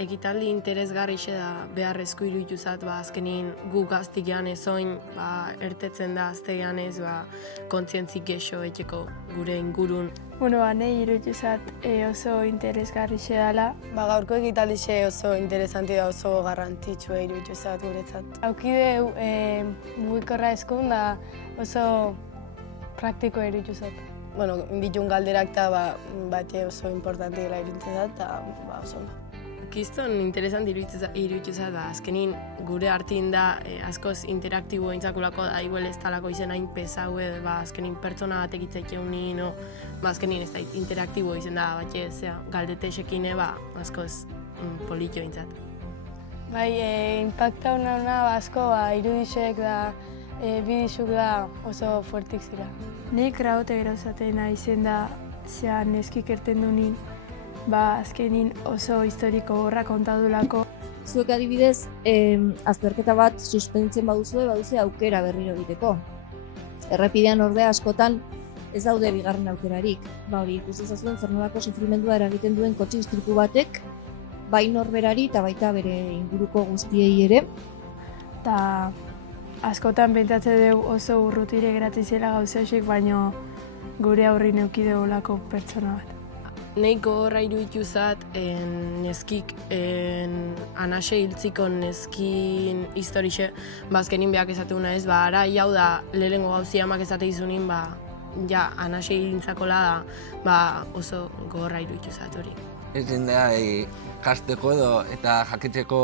ekitaldi interesgarrixe da beharrezko irudituzat, azkenin gu gaztigean ezoin, ertetzen da aztegean ez, kontzientzik gexo etxeko gure ingurun. Nahi irudituzat oso interesgarrixe dela. Gaurko ekitaldixe oso interesanti da, oso garrantzitsua irudituzat guretzat. Haukideu mugikorra eskun da oso praktikoa irudituzat. Bitun galderak eta bate oso importanti dela irudituzat, eta oso ondo. Kiston interesant irudituzat da, azkenin gure artin da askoz interaktibo intzakulako da, igual ez talako izen hain pesau edo, azkenin pertsona bat egitzaik egunin, azkenin ez da interaktibo izen da, galdetexekin askoz politxo intzat. Impacta hona asko irudixek da, bidixuk da oso fuertik zira. Nik raote gerazaten izen da, neskik erten du nin, azkenin oso historiko horra kontadulako. Zuek adibidez, azterketa bat suspenditzen baduzue aukera berriro egiteko. Errepidean ordea askotan ez daude bigarren aukerarik. Hori ikusi ezazuen zer nolako sufrimendua eragiten duen kotxe istripu batek, bai norberari eta baita bere inguruko guztiei ere. Eta askotan pentsatze dugu oso urrutire geratzen zela gauzaxek, baino gure aurri neuki dugulako pertsona bat. Nei gogorra irudituzat neskik anase hiltziko neskin historixe, azkenin behak ezateuna ez, ara hau da lehengo gauzi amak ezate izunin, anase hiltzakola da, oso gogorra irudituzat hori. Ez da jasteko edo eta jakitzeko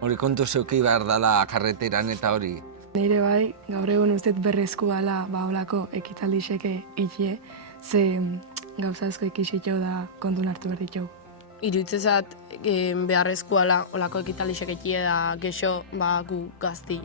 hori kontu zeuki behar dela karreteran eta hori. Nire bai, gaur egun ustez berrezku dela holako ekitaldixeke ikie, ze gauza asko ikisitxau da kontun hartu behar ditxau. Iruditzezat beharrezkoa olako ekitaldixek ekie da gexo gu gazti.